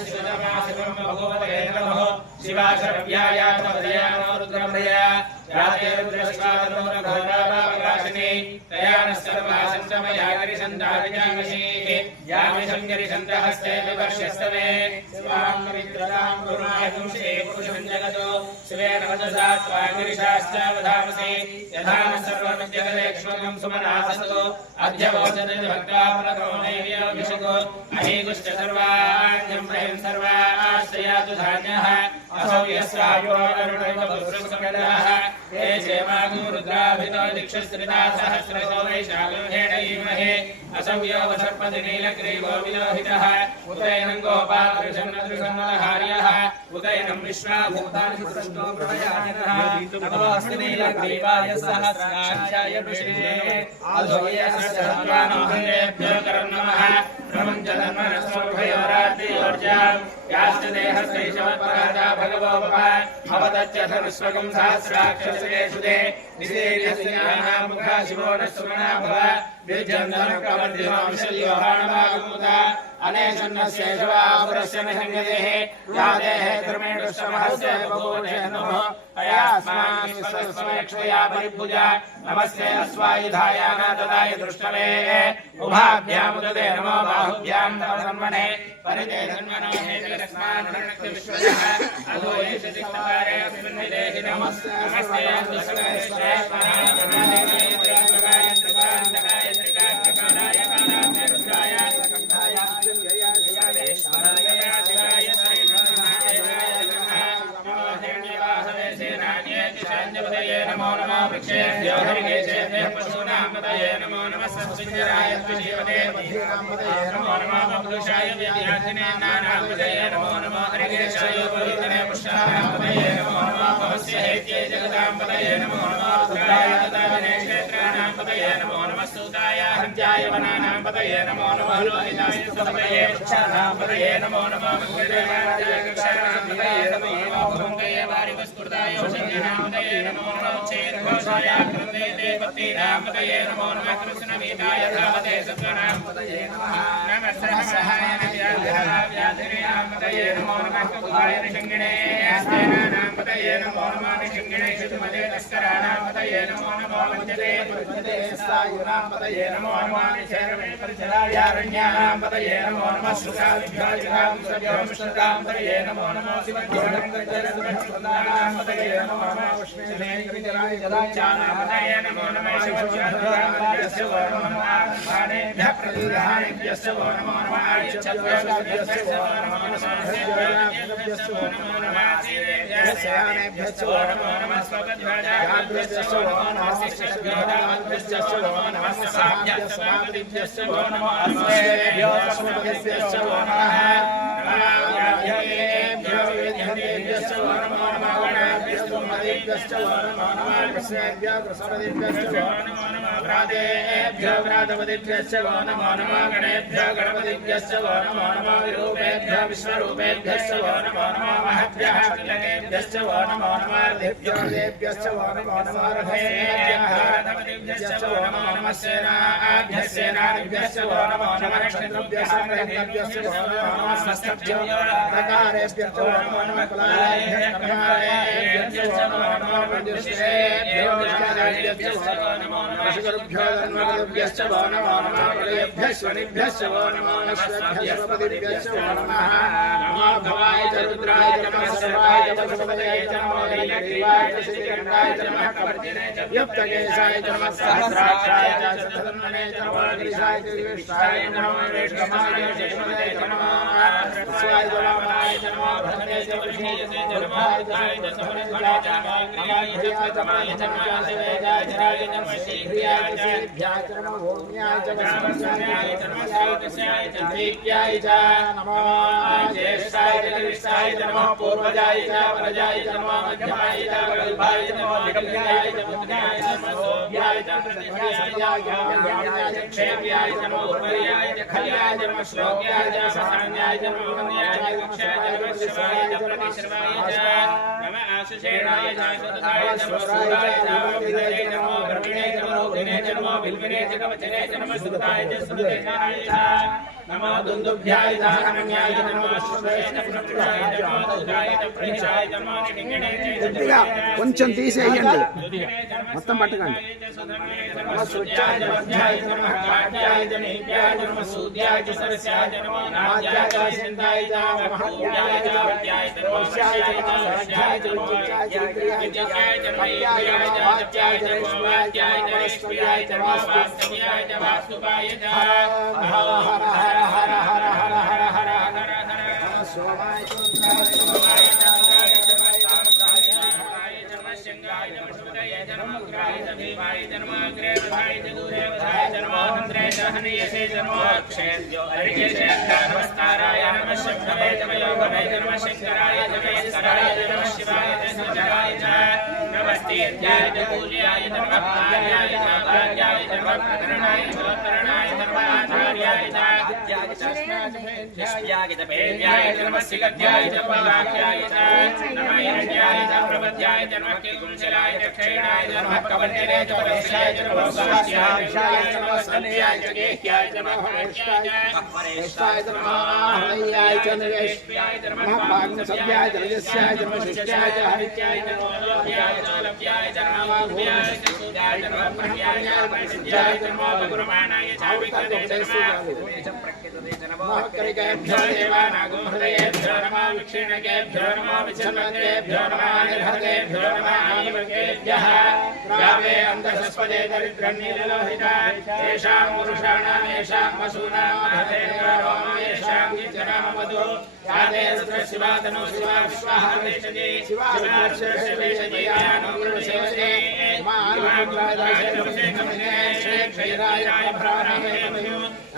शिवमासिकं भगवते नमः शिवाशरव्यायातवदयानो रुद्रमदया याते रुद्रशिवादनोरघोरावाकाशिनी तयान सर्वासन्तमयागरिषन्दाविजामशीः यामिषं गिरिषन्तहस्ते विवर्ष्यस्तमे स्वां पवित्रतां गुरुमायं श्रीपुरुषं जगतो शिवेन वदसा त्वागिरिशाश्चावधामसि यथा न सर्वमित्यगलेक्ष्मकं सुमनासतो अद्य वोचते भक्तापरतो नैव्योऽभिषको अहीगुश्च सर्वाण्यं वयं सर्वाश्रयातु धान्यः असौ यस्यायो अरुणैव पुरुषसमदः हे क्षेमागुरुद्राभितो दिक्षुश्रिता सहस्रशो वैशाखेणैमहे असौ यो वसर्पति नीलग्रीवो विलोहितः उदयनं गोपालकृष्णदृशन्नहार्यः उदयनं विश्वाभूतानि सृष्टो प्रभयानः नमोऽस्तु नीलग्रीवाय सहस्राक्षाय विष्णवे अधोयसर्वानुभ्यो करं नमः प्रपञ्चधर्मनस्वभयोरात्रियोर्जां याश्च देहस्यैषवत्पराजा भगवोपः भवतच्च धनुष्वगं सहस्राक्षसुरेषु दे निसेर्यस्याः मुखा शिवो न सुमना भव विजयन्दनकवर्धिमांशल्योहाणवागमुदा अनेशन्नस्यैषवापुरस्य निहङ्गदेः या देहे धर्मेणुश्रमहस्य बभूवने नमः अयास्मान् विश्वस्वमेक्षया परिभुजा नमस्ते अस्वायुधाय नाददाय दृष्टवे उभाभ्यामुदते नमो बाहुभ्यां तव सन्मने परिते धन्वनो हेतलक्ष्मान् विश्वयः अधो एष दिक्तकारे अस्मिन् विदेहि नमस्ते नमो नमः वृक्षेभ्यो हरिकेशेभ्यः पशूनां पतये नमो नमः सत्सञ्जराय श्रीमते नमो नमः पुरुषाय विद्यार्थिने नानां पतये नमो नमः हरिकेशाय पवित्रने पुष्टानां पतये नमो नमः भवस्य हेत्यै जगतां पतये नमो नमः रुद्राय तदाविने क्षेत्राणां पतये नमो नमः सूताय हत्याय वनानां पतये नमो नमः लोहिताय पतये वृक्षाणां पतये नमो नमः मंगलदेवाय कक्षाणां पतये नमो नमः भुवङ्गये वारिवस्फुटाय औषधीनां पतये नमो नमः चेतघोषाय कृते देवतीनां पतये नमो नमः कृष्णवीताय धावते सत्वनां पतये नमः नमः सहस्राय व्याधिनां पतये नमो नमः ककुभाय निषङ्गिणे आस्तेनानां पतये नमो नमः निषङ्गिणे शिशुमते तस्कराणां पतये नमो नमः वञ्चते सायुनां पतये नमो नमः निशेरमे परिचरायारण्यानां पतये नमो नमः श्रुताभ्यां सभ्यों पतये नमो नमः शिवभ्यों पतये नमो नमः विष्णुवे गिरिजराय जलाचानां पतये नमो नमः शिवभ्यों नमः पाणेभ्यः प्रतिधानेभ्यश्च वो नमो नमः आयुष्यभ्यश्च वो नमो नमः सेवानेभ्यश्च वो नमो नमः स्वगध्वजाभ्यश्च वो नमः शिष्यभ्योभ्यश्च वो नमः साभ्यश्च वो नमः अस्मेभ्योऽस्मभ्यश्च वो नमः वेद्येभ्यश्च वो नमो नमः गणाभ्यश्च मदेभ्यश्च वो नमो नमः कृष्णेभ्यः कृष्णपदेभ्यश्च वो नमो नमः व्रातेभ्यो व्रातपदेभ्यश्च वो नमो नमः गणेभ्यो गणपतिभ्यश्च वो नमो नमः विरूपेभ्यो विश्वरूपेभ्यश्च वो नमो नमः महद्भ्यः तिलकेभ्यश्च वो नमो नमः देभ्यो देभ्यश्च वो नमो नमः रथेभ्यश्च वो नमो नमः सेनाभ्यश्च वो नमो नमः नक्षत्रेभ्यश्च वो नमो नमः स्वस्तिभ्यो प्रकारेभ्यश्च वो नमो नमः कुलालेभ्यश्च वो नमो नमः विद्युषेभ्यो विद्यालयेभ्यश्च वो नमो नमः शिवरुभ्यो धन्वरुभ्यश्च वो नमो नमः प्रलयेभ्यश्च वनिभ्यश्च वो नमो नमः स्वभ्यश्च वो नमः नमो भवाय च रुद्राय च नमः सर्वाय च पशुपतये च नमो नीलग्रीवाय च श्रीकण्ठाय च नमः कवर्जिने च व्युक्तकेशाय च नमः सहस्राक्षाय च सतधन्वने च नमो गिरिशाय च विष्टाय नमो वेष्टमाय च श्रीमते च नमो स्वाय च वामनाय च नमो भद्रे च वृषीय च जलभाय च सहस्राय च नमो क्रियाय च माय च नमो शिवेजाय च राय च नमः शीघ्रियाय च सिद्ध्याय च नमो भूम्याय च वसुमत्याय च नमः सावकस्याय च दीप्याय च नमो ज्येष्ठाय च कनिष्ठाय च नमः पूर्वजाय च वरजाय च नमः मध्यमाय च वल्भाय च नमो निगम्याय च मुख्याय च सोभ्याय च प्रतिभ्याय च क्षेम्याय च नमो उर्वर्याय च खल्याय च नमः श्लोक्याय च सामान्याय च नमो गम्याय च कक्षाय च वृक्षवाय च प्रतिश्रवाय च नमः आशुषेणाय च सुतताय च सूराय च विदये च नमो ब्रह्मणे च नमो गुणे च नमो बिल्विने च कवचने च नमः सुताय च सुतेजाय च नमो दुन्दुभ्याय दानम्याय नमो विश्वेश्वराय नमो दुर्गाय प्रेषाय नमो निगणे కొద్దిగా కొంచెం తీసేయండి మొత్తం పట్టుకోండి नमः सूर्याय नमः नमः काट्याय जनेभ्याय नमः सूर्याय सरस्याय नमो नाद्याय सिन्धाय नमः पूज्याय विद्याय नमः वैश्याय नमः वैश्याय नमः विद्याय नमः वाच्याय नमः वाच्याय नरेश्वराय नमः वास्तव्याय नमः वास्तुपाय नमः हर हर हर हर हर हर हर हर हर हर सोमाय सोमाय नमः शंगाय नमः सुदये नमः ग्राय देवाय नमः ग्रेवाय दूरे वधाय नमः मंत्रे दहनीयसे नमः क्षेत्यो हरिकेशे नमस्काराय नमः शब्दवे नमः नमः शंकराय नमः शिवाय नमः नमस्ते जय जगूल्याय नमः आर्याय नमः भाग्याय नमः प्रकरणाय चोत्तरणाय नमः आचार्याय नमः नमः सिगध्याय नमः वाक्याय नमः हिरण्याय नमः प्रबध्याय नमः कुंजलाय दक्षिणाय नमः कवन्यने चपरस्याय नमः स्वास्याय नमः सन्याय जगेह्याय नमः हरेष्ठाय नमः हरयाय च निवेश्याय नमः भाग्यसव्याय जलस्याय नमः शिष्याय च हरित्याय नमः लोभ्याय च लभ्याय च नमः भूयाय च सुदाय नमः प्रज्ञाय प्रसिद्धाय नमः भगुरमाणाय च विक्रमेश नमः महकरिकेभ्यो देवानागो हृदयेभ्यो नमः विक्षीणकेभ्यो नमः विच्छन्नकेभ्यो नमः निर्हतेभ्यो नमः आनिवर्गेभ्यः गावे अन्धसस्पदे दरिद्रन्नीललोहिता येषां पुरुषाणां येषां पशूनां महतेन्द्रो येषां कीर्तनां वधो यादे शिवादनो शिवा विश्वाः वेशति शिवाश्रेष्ठवेशति आनन्दसेवते मानवग्राय दाशे नमसे कमने क्षीराय भ्राणाय नमः